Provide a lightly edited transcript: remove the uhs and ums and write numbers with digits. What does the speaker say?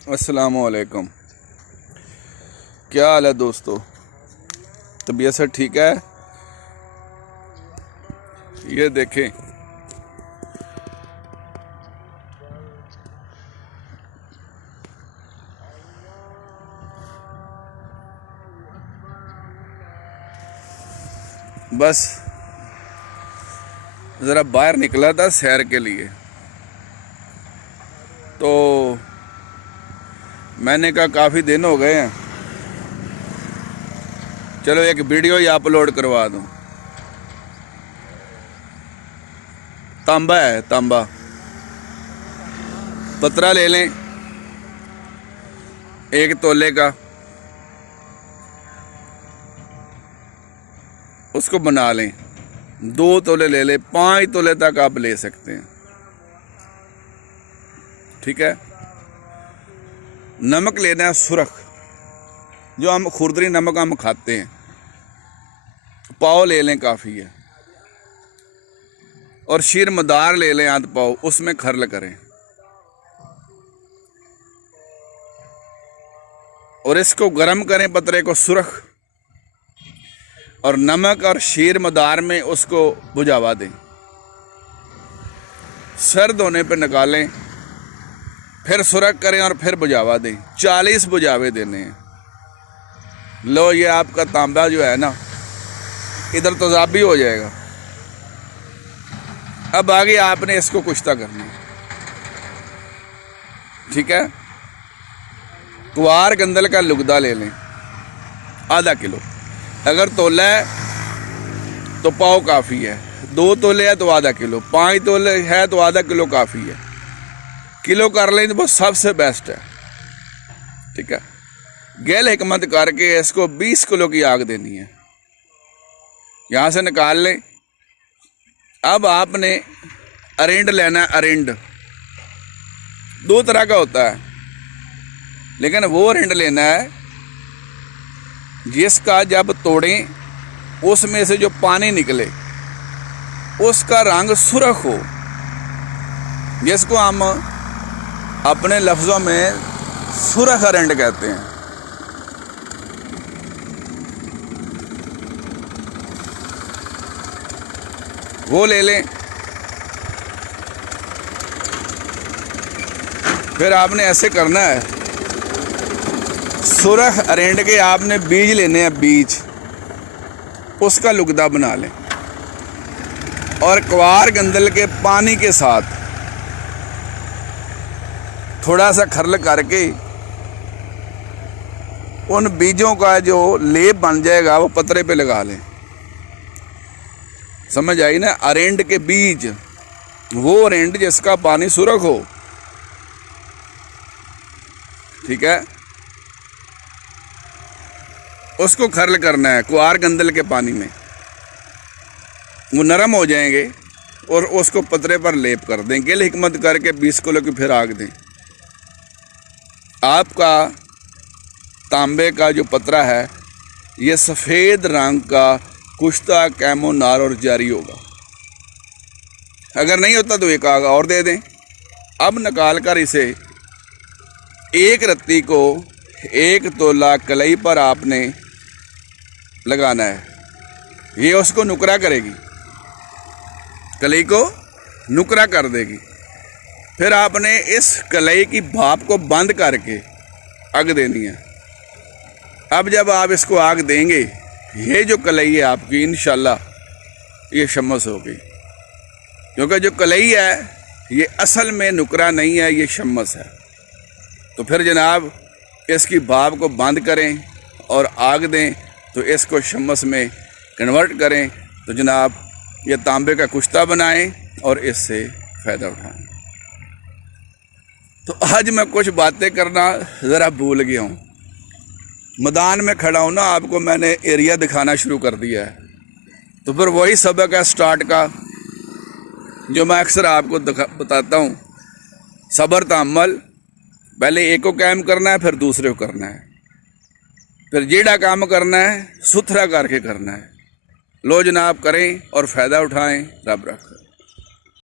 अस्सलामुअलैकुम। क्या हाल है दोस्तों? तबीयत से ठीक है? ये देखें, बस ज़रा बाहर निकला था सैर के लिए, तो मैंने कहा काफ़ी दिन हो गए हैं, चलो एक वीडियो ही अपलोड करवा दूं। तांबा है, तांबा पतरा ले लें 1 तोले का, उसको बना लें। 2 तोले ले लें, 5 तोले तक आप ले सकते हैं, ठीक है। नमक लेना है सुरख, जो हम खुरदरी नमक हम खाते हैं, पाव ले लें, काफ़ी है। और शीर मदार ले लें आध पाव, उसमें खरल करें और इसको गर्म करें, पतरे को सुरख, और नमक और शीर मदार में उसको बुझावा दें। सर्द होने पर निकालें, फिर सुरख करें और फिर बुझावा दें। 40 बुझावे देने हैं। लो, ये आपका तांबा जो है ना, इधर तेजाबी हो जाएगा। अब आगे आपने इसको कुश्ता करना है, ठीक है। कुवार गंदल का लुगदा ले लें आधा किलो। अगर तोला है तो पाव काफ़ी है, 2 तोले है तो आधा किलो, 5 तोले है तो आधा किलो काफ़ी है। किलो कर लें तो वो सबसे बेस्ट है, ठीक है। गैल हिकमत करके इसको 20 किलो की आग देनी है। यहाँ से निकाल लें। अब आपने अरिंड लेना है। अरिंड 2 तरह का होता है, लेकिन वो अरिंड लेना है जिसका जब तोड़ें उसमें से जो पानी निकले उसका रंग सुर्ख हो, जिसको हम अपने लफ्ज़ों में सुर्ख अरिंड कहते हैं। वो ले लें। फिर आपने ऐसे करना है, सुरख अरिंड के आपने बीज लेने हैं, बीज, उसका लुगदा बना लें और क्वार गंदल के पानी के साथ थोड़ा सा खरल करके उन बीजों का जो लेप बन जाएगा वो पतरे पे लगा लें। समझ आई ना? अरिंड के बीज, वो अरिंड जिसका पानी सुरख हो, ठीक है। उसको खरल करना है कुआर गंदल के पानी में, वो नरम हो जाएंगे और उसको पतरे पर लेप कर दें। गिल हिकमत करके 20 किलो की फिर आग दें। आपका तांबे का जो पतरा है ये सफ़ेद रंग का कुश्ता, कैमोनार और जारी होगा। अगर नहीं होता तो एक आग और दे दें। अब निकाल कर इसे एक रत्ती को 1 तोला कलई पर आपने लगाना है। ये उसको नुकरा करेगी, कलई को नुकरा कर देगी। फिर आपने इस कलई की भाप को बंद करके आग देनी है। अब जब आप इसको आग देंगे, ये जो कलई है आपकी इंशाल्लाह ये शम्मस होगी, क्योंकि जो कलई है ये असल में नुकरा नहीं है, ये शम्मस है। तो फिर जनाब इसकी भाप को बंद करें और आग दें, तो इसको शम्मस में कन्वर्ट करें, तो जनाब ये तांबे का कुश्ता बनाएं और इससे फ़ायदा उठाएं। तो आज मैं कुछ बातें करना ज़रा भूल गया हूँ। मैदान में खड़ा हूँ ना, आपको मैंने एरिया दिखाना शुरू कर दिया है, तो फिर वही सबक है स्टार्ट का जो मैं अक्सर आपको बताता हूँ। सब्र तहम्मुल, पहले एक को कायम करना है, फिर दूसरे को करना है, फिर जेड़ा काम करना है सुथरा करके करना है। लो जनाब, करें और फ़ायदा उठाएं। रब रख।